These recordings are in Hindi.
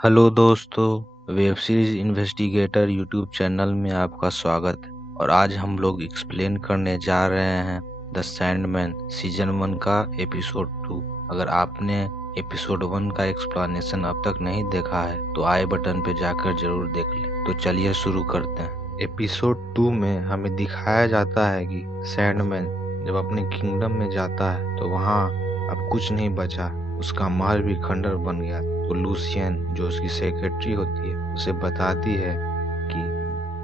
हेलो दोस्तों, web series investigator YouTube channel में आपका स्वागत है। और आज हम लोग एक्सप्लेन करने जा रहे हैं द सैंडमैन सीजन 1 का एपिसोड 2। अगर आपने एपिसोड 1 का एक्सप्लेनेशन अब तक नहीं देखा है तो आई बटन पे जाकर जरूर देख लें। तो चलिए शुरू करते हैं। एपिसोड 2 में हमें दिखाया जाता है कि सैंडमैन जब अपने किंगडम में जाता है तो वहाँ अब कुछ नहीं बचा, उसका महल भी खंडर बन गया। तो लूसियन जो उसकी सेक्रेटरी होती है उसे बताती है कि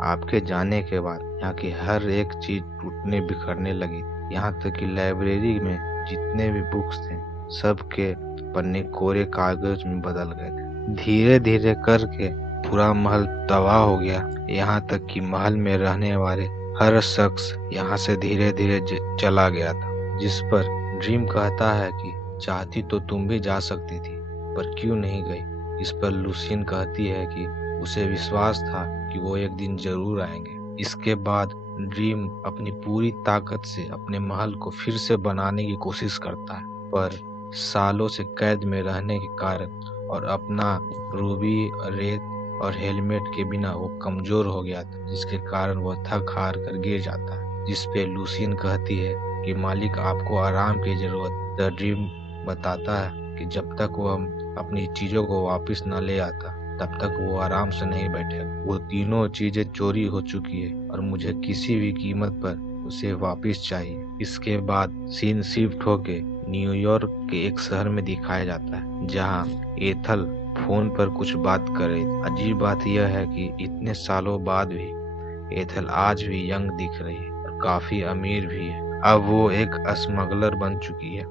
आपके जाने के बाद यहाँ की हर एक चीज टूटने बिखरने लगी, यहाँ तक कि लाइब्रेरी में जितने भी बुक्स थे सबके पन्ने कोरे कागज में बदल गए थे। धीरे धीरे करके पूरा महल तबाह हो गया, यहाँ तक कि महल में रहने वाले हर शख्स यहाँ से धीरे धीरे चला गया था। जिस पर ड्रीम कहता है कि चाहती तो तुम भी जा सकती थी, पर क्यों नहीं गई। इस पर लूसियन कहती है कि उसे विश्वास था कि वो एक दिन जरूर आएंगे। इसके बाद ड्रीम अपनी पूरी ताकत से अपने महल को फिर से बनाने की कोशिश करता है, पर सालों से कैद में रहने के कारण और अपना रूबी, रेत और हेलमेट के बिना वो कमजोर हो गया था, जिसके कारण वो थक हार कर गिर जाता है। जिस पे लूसियन कहती है कि मालिक आपको आराम की जरूरत। द ड्रीम बताता है कि जब तक वो अपनी चीजों को वापस न ले आता तब तक वो आराम से नहीं बैठेगा। वो तीनों चीजें चोरी हो चुकी है और मुझे किसी भी कीमत पर उसे वापस चाहिए। इसके बाद सीन शिफ्ट होके न्यूयॉर्क के एक शहर में दिखाया जाता है जहाँ एथल फोन पर कुछ बात करे। अजीब बात यह है कि इतने सालों बाद भी एथल आज भी यंग दिख रही है और काफी अमीर भी है। अब वो एक स्मगलर बन चुकी है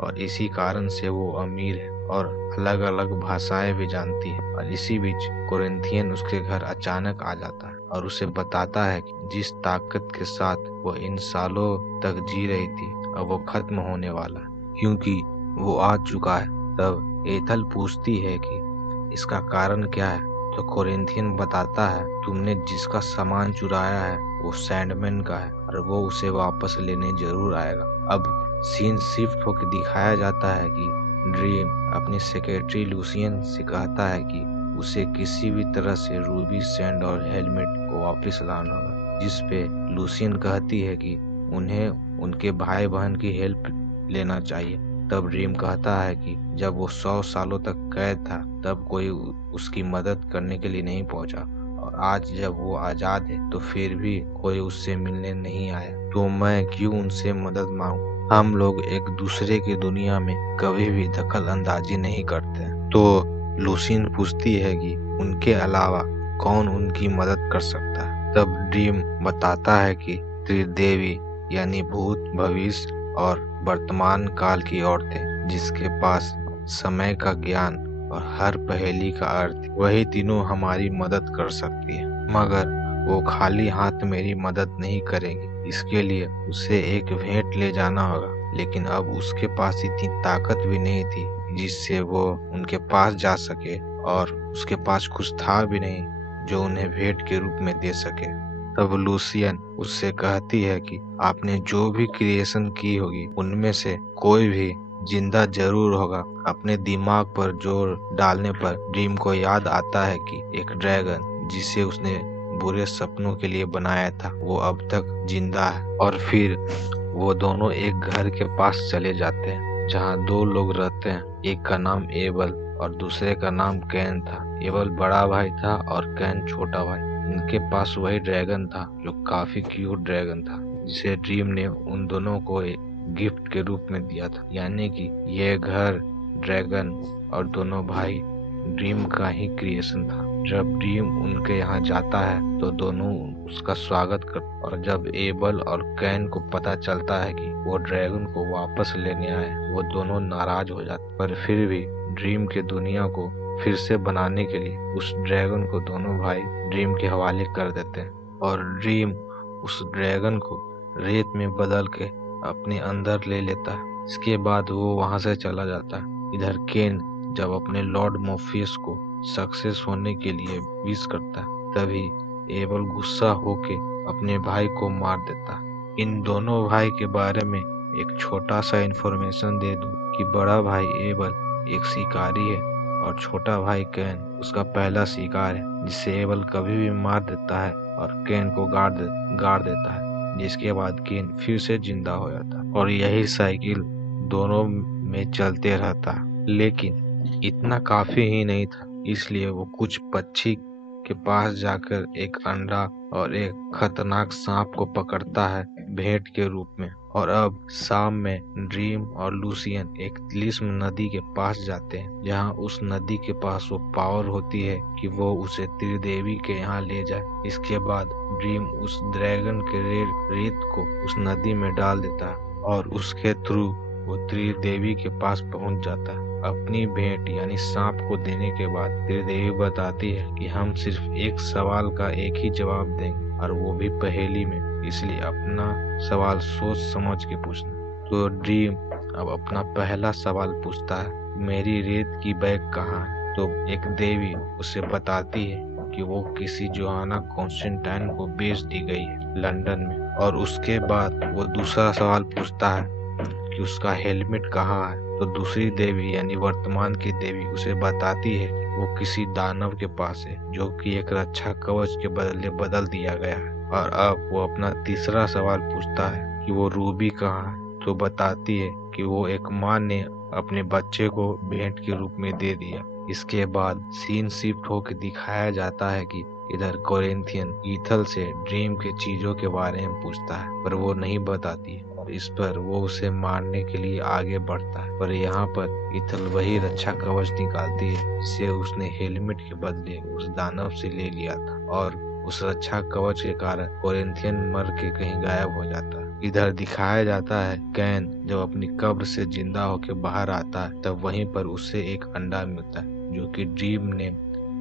और इसी कारण से वो अमीर है और अलग अलग भाषाएं भी जानती है। और इसी बीच कोरिंथियन उसके घर अचानक आ जाता है और उसे बताता है कि जिस ताकत के साथ वो इन सालों तक जी रही थी अब वो खत्म होने वाला है, क्योंकि वो आ चुका है। तब एथल पूछती है कि इसका कारण क्या है। तो कोरिंथियन बताता है तुमने जिसका सामान चुराया है वो सैंडमैन का है और वो उसे वापस लेने जरूर आएगा। अब सीन शिफ्ट होकर दिखाया जाता है कि ड्रीम अपनी सेक्रेटरी लूसियन से कहता है कि उसे किसी भी तरह से रूबी, सैंड और हेलमेट को वापस लाना होगा। जिस पे लूसियन कहती है कि उन्हें उनके भाई बहन की हेल्प लेना चाहिए। तब ड्रीम कहता है कि जब वो 100 सालों तक कैद था तब कोई उसकी मदद करने के लिए नहीं पहुंचा, और आज जब वो आजाद है तो फिर भी कोई उससे मिलने नहीं आया, तो मैं क्यों उनसे मदद मांगू। हम लोग एक दूसरे की दुनिया में कभी भी दखल अंदाजी नहीं करते। तो लूसिन पूछती है कि उनके अलावा कौन उनकी मदद कर सकता है। तब ड्रीम बताता है कि त्रिदेवी यानी भूत, भविष्य और वर्तमान काल की औरतें जिसके पास समय का ज्ञान और हर पहेली का अर्थ, वही तीनों हमारी मदद कर सकती है। मगर वो खाली हाथ मेरी मदद नहीं करेगी, इसके लिए उसे एक भेंट ले जाना होगा। लेकिन अब उसके पास इतनी ताकत भी नहीं थी जिससे वो उनके पास जा सके, और उसके पास कुछ था भी नहीं जो उन्हें भेंट के रूप में दे सके। तब लूसियन उससे कहती है कि आपने जो भी क्रिएशन की होगी उनमें से कोई भी जिंदा जरूर होगा। अपने दिमाग पर जोर डालने पर ड्रीम को याद आता है कि एक ड्रैगन जिसे उसने बुरे सपनों के लिए बनाया था वो अब तक जिंदा है। और फिर वो दोनों एक घर के पास चले जाते हैं जहाँ दो लोग रहते हैं। एक का नाम एबल और दूसरे का नाम कैन था। एबल बड़ा भाई था और कैन छोटा भाई। इनके पास वही ड्रैगन था जो काफी क्यूट ड्रैगन था, जिसे ड्रीम ने उन दोनों को एक गिफ्ट के रूप में दिया था। यानी कि ये घर, ड्रैगन और दोनों भाई ड्रीम का ही क्रिएशन था। जब ड्रीम उनके यहाँ जाता है तो दोनों उसका स्वागत कर, और जब एबल और कैन को पता चलता है कि वो ड्रैगन को वापस लेने आए वो दोनों नाराज हो जाते। पर फिर भी ड्रीम के दुनिया को फिर से बनाने के लिए उस ड्रैगन को दोनों भाई ड्रीम के हवाले कर देते हैं, और ड्रीम उस ड्रैगन को रेत में बदल के अपने अंदर ले लेता है। इसके बाद वो वहां से चला जाता है। इधर केन जब अपने लॉर्ड मोफियस को सक्सेस होने के लिए विश करता है तभी एबल गुस्सा होके अपने भाई को मार देता है। इन दोनों भाई के बारे में एक छोटा सा इंफॉर्मेशन दे दूं कि बड़ा भाई एबल एक शिकारी है और छोटा भाई कैन उसका पहला शिकार है जिसे एबल कभी भी मार देता है और कैन को गाड़ देता है, जिसके बाद कैन फिर से जिंदा हो जाता है और यही साइकिल दोनों में चलते रहता। लेकिन इतना काफी ही नहीं था, इसलिए वो कुछ पक्षी के पास जाकर एक अंडा और एक खतरनाक सांप को पकड़ता है भेंट के रूप में। और अब शाम में ड्रीम और लूसियन एक तिलिस्म नदी के पास जाते हैं, जहां उस नदी के पास वो पावर होती है कि वो उसे त्रिदेवी के यहाँ ले जाए। इसके बाद ड्रीम उस ड्रैगन के रेत को उस नदी में डाल देता है और उसके थ्रू वो त्रिदेवी के पास पहुंच जाता है। अपनी भेंट यानी सांप को देने के बाद त्रिदेवी बताती है कि हम सिर्फ एक सवाल का एक ही जवाब देंगे, और वो भी पहेली में, इसलिए अपना सवाल सोच समझ के पूछना। तो ड्रीम अब अपना पहला सवाल पूछता है, मेरी रेत की बैग कहाँ है? तो एक देवी उसे बताती है कि वो किसी जोहाना कॉन्स्टेंटाइन को बेच दी गई है लंदन में। और उसके बाद वो दूसरा सवाल पूछता है कि उसका हेलमेट कहाँ है? तो दूसरी देवी यानी वर्तमान की देवी उसे बताती है कि वो किसी दानव के पास है, जो कि एक रक्षा कवच के बदले बदल दिया गया है। और अब वो अपना तीसरा सवाल पूछता है कि वो रूबी कहाँ है? तो बताती है कि वो एक माँ ने अपने बच्चे को भेंट के रूप में दे दिया। इसके बाद सीन शिफ्ट होकर दिखाया जाता है कि इधर कोरिंथियन ईथल से ड्रीम के चीजों के बारे में पूछता है, पर वो नहीं बताती है। और इस पर वो उसे मारने के लिए आगे बढ़ता है, पर यहाँ पर ईथल वही रक्षा कवच निकालती है जिसे उसने हेलमेट के बदले उस दानव से ले लिया था। और उस रक्षा कवच के कारण कोरिंथियन मर के कहीं गायब हो जाता है। इधर दिखाया जाता है कैन जब अपनी कब्र से जिंदा होकर बाहर आता है, तब वहीं पर उसे एक अंडा मिलता है जो कि ड्रीम ने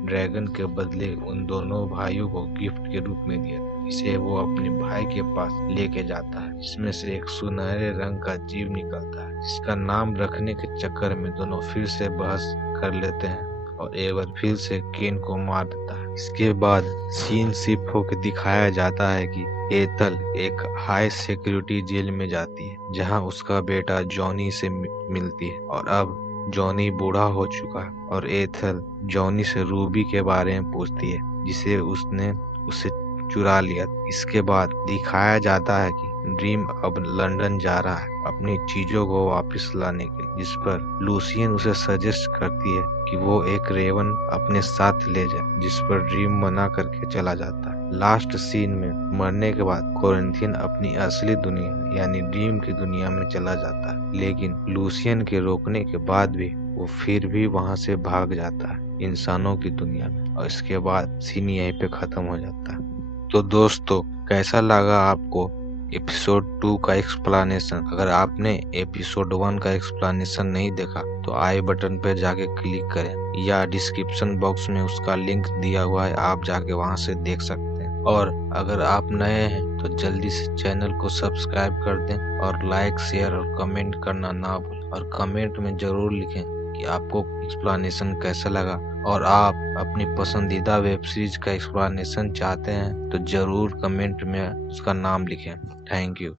ड्रैगन के बदले उन दोनों भाइयों को गिफ्ट के रूप में दिया। इसे वो अपने भाई के पास लेके जाता है, जिसमें से एक सुनहरे रंग का जीव निकलता है, जिसका नाम रखने के चक्कर में दोनों फिर से बहस कर लेते हैं और एवर फिर से केन को मार देता है। इसके बाद सीन शिफ्ट होकर दिखाया जाता है कि एथल एक हाई सिक्योरिटी जेल में जाती है, जहां उसका बेटा जॉनी से मिलती है। और अब जॉनी बूढ़ा हो चुका है और एथल जॉनी से रूबी के बारे में पूछती है, जिसे उसने उससे चुरा लिया। इसके बाद दिखाया जाता है कि ड्रीम अब लंदन जा रहा है अपनी चीजों को वापस लाने के लिए, जिस पर लूसियन उसे सजेस्ट करती है कि वो एक रेवन अपने साथ ले जाए, जिस पर ड्रीम मना करके चला जाता है। लास्ट सीन में मरने के बाद कोरिंथियन अपनी असली दुनिया यानी ड्रीम की दुनिया में चला जाता है, लेकिन लूसियन के रोकने के बाद भी वो फिर भी वहां से भाग जाता है इंसानों की दुनिया में। और इसके बाद सीन यहीं पे खत्म हो जाता है। तो दोस्तों, कैसा लगा आपको एपिसोड 2 का एक्सप्लेनेशन? अगर आपने एपिसोड 1 का एक्सप्लेनेशन नहीं देखा तो आई बटन पर जाके क्लिक करें, या डिस्क्रिप्शन बॉक्स में उसका लिंक दिया हुआ है, आप जाके वहां से देख सकते हैं। और अगर आप नए हैं तो जल्दी से चैनल को सब्सक्राइब कर दें और लाइक, शेयर और कमेंट करना ना भूलें। और कमेंट में जरूर लिखें कि आपको एक्सप्लेनेशन कैसा लगा, और आप अपनी पसंदीदा वेब सीरीज का एक्सप्लेनेशन चाहते हैं तो जरूर कमेंट में उसका नाम लिखें। Thank you.